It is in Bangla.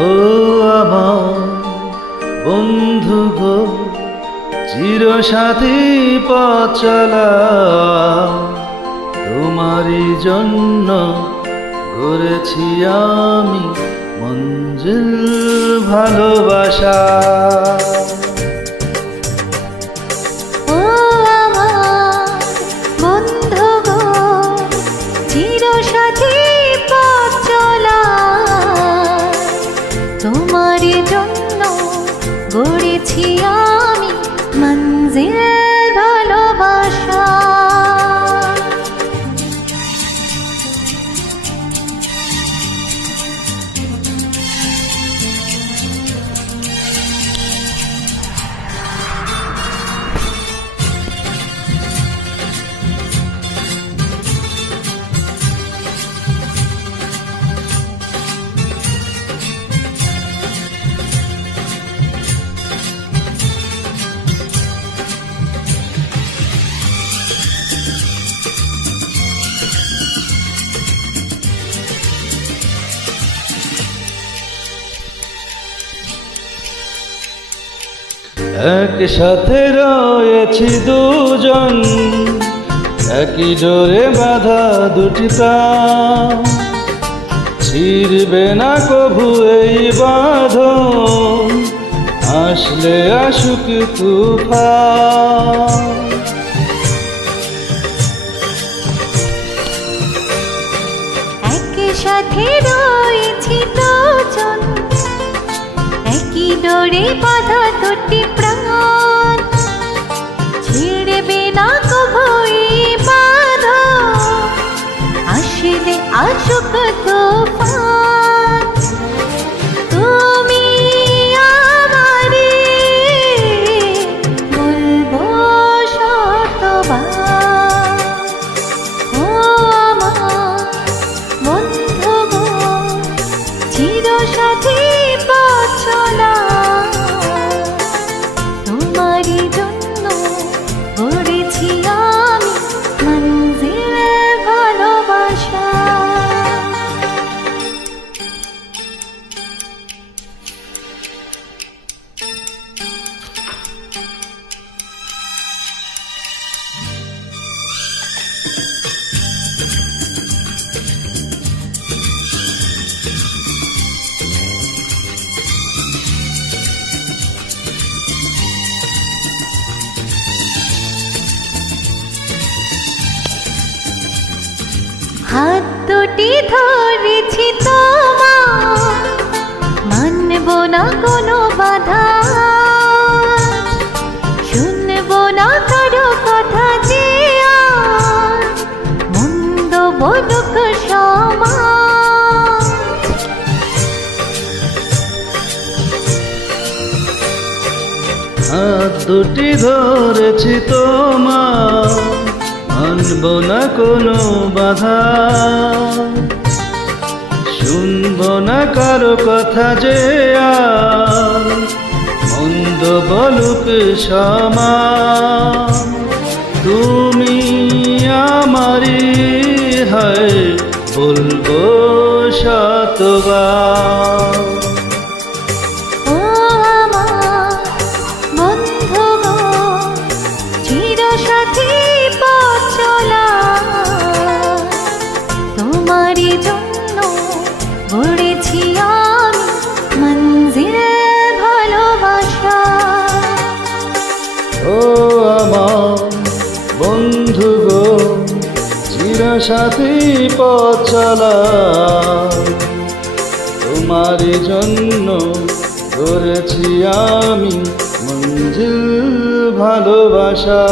ও আমার বন্ধু গো, চিরসাথী পথ চলা, তোমারই জন্য গড়েছি আমি মঞ্জিল ভালোবাসা। ও আমার বন্ধু গো, চিরসাথী পথ চলা, তোমারই জন্য গড়েছি আমি মঞ্জিল ভালোবাসা। একসাথে রয়েছি দুজন, একই ডোরে বাঁধা দুটি প্রাণ, ছিড়বে না কভু এই বাঁধন, আসলে আসুক তুফান। একসাথে রয়েছি দুজন, একই ডোরে বাঁধা দুটি প্রাণ, ছিড়বে না কভু এই বাঁধন, আসলে আসুক তুফান। তুমি আমারে বলবো শতবার, ও আমার বন্ধু গো, চিরসাথী পথ চলা, তোমারই জন্য গড়েছি আমি মঞ্জিল ভালোবাসা। হাত দুটি ধরেছি তোমার, মানব না কোনো বাধা, শুনব না কারো কথা যে আর মন্দ বলুক সমাজ। হাত দুটি ধরেছি তোমার, মানব না কোনো বাধা, শুনব না কারো কথা যে আর মন্দ বলুক সমাজ। তুমি আমারই হয় বলবো শতবার। ও আমার বন্ধু গো, চিরসাথী পথ চলা, তোমারই জন্য গড়েছি আমি মঞ্জিল ভালোবাসা। ও আমার বন্ধু গো, চিরসাথী পথ চলা, তোমারই জন্য গড়েছি আমি মঞ্জিল ভালোবাসা।